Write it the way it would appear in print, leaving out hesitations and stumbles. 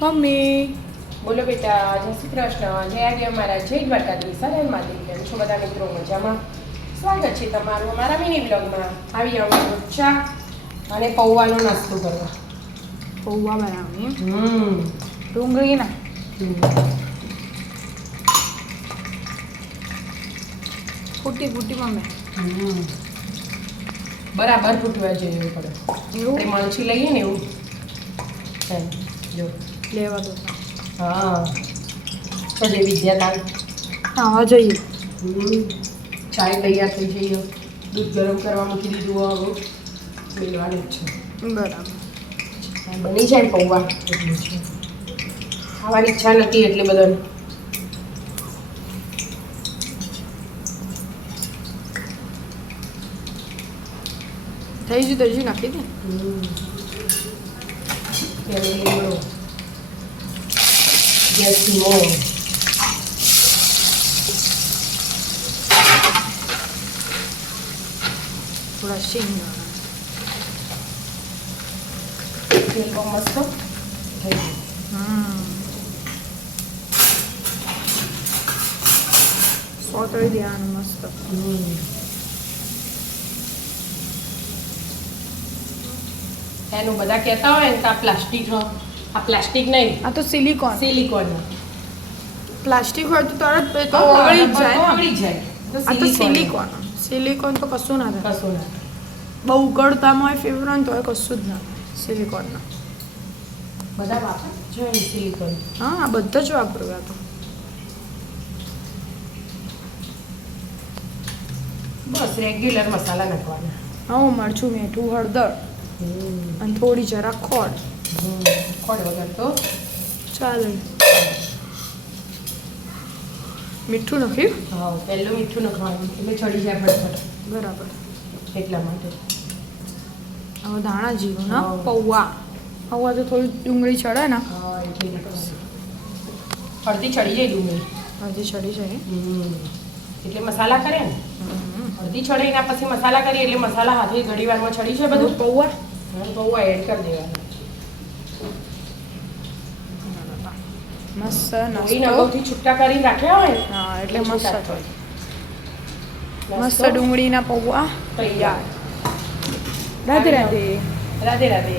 Mummy બોલો બેટા, જય શ્રી કૃષ્ણ, જય આજે અમારા જય દ્વારકાધીશ, હર મહાદેવ. કેમ છો બધા મિત્રો? મજામાં? સ્વાગત છે તમારું અમારા મિની બ્લોગમાં. આવી જાઓ ચા અને પૌવાનો નાસ્તો કરવા. પૌવા બનાવવાની હમ ડુંગળી ના ફૂટી ફૂટી મમ્મી બરાબર ફૂટવા જોઈએ પડે. એવું આપણે મણછી લઈએ ને એવું એમ. જો લેવા દો. હા, તો જે વિદ્યાકાલ હા જોઈએ. ચાય તૈયાર થઈ જઈએ. દૂધ ગરમ કરવા મૂકી દીધું. હવે મેળવાનું જ છે. બરાબર. બની જાય પૌવા એટલું છે. ખાવાની ઈચ્છા નથી એટલે બધાને. થઈ ગયું નાખી દે. લીમડો ગેસ ધીમો. થોડા શીંગ તેલ બહુ મસ્ત થઈ ગયું. સોતળી દેવાનું મસ્ત. એનું બધા કહેતા હોય ને કે આ પ્લાસ્ટિક નહીં, આ તો સિલિકોન. સિલિકોન. પ્લાસ્ટિક હોય તો તરત તો ઓગળી જ જાય. ઓગળી જાય. આ તો સિલિકોન. સિલિકોન તો કશું ના થાય. કશું ના. બહુ ઉકળતામાં હોય ફેવરન તો હોય કશું જ ના થાય સિલિકોનના. બધા વાપરે છે સિલિકોન. હા, આ બધા જ વાપરું આ તો. બસ રેગ્યુલર મસાલા નાખવાના. હા, મરચું, મીઠું, હળદર અને થોડી જરા ખોડ. ખોડ વગર તો ચાલે. મીઠું નાખ્યું? હા, પહેલું મીઠું નાખવાનું એટલે ચડી જાય ફટફટ. બરાબર. એટલા માટે. હવે ધાણા જીરું ના હા. પૌવા. પૌવા તો થોડી ડુંગળી ચડે ને. હા, એટલે અડધી ચડી જાય ડુંગળી. હજી ચડી જાય. એટલે મસાલા કરે ને અડધી ચડે એના પછી મસાલા કરીએ એટલે મસાલા હાથે ઘડી વારમાં ચડી છે બધું. પૌવા પૌવા એડ કરી દેવાનું. મસ્ત કોઈ નાસ્તો. નગરથી છૂટા કરી રાખ્યા હોય ને હા, એટલે મસ્ત છૂટા થાય. નાસ્તો મસ્ત ડુંગળીના પૌવા તૈયાર. રાધે રાધે. રાધે રાધે.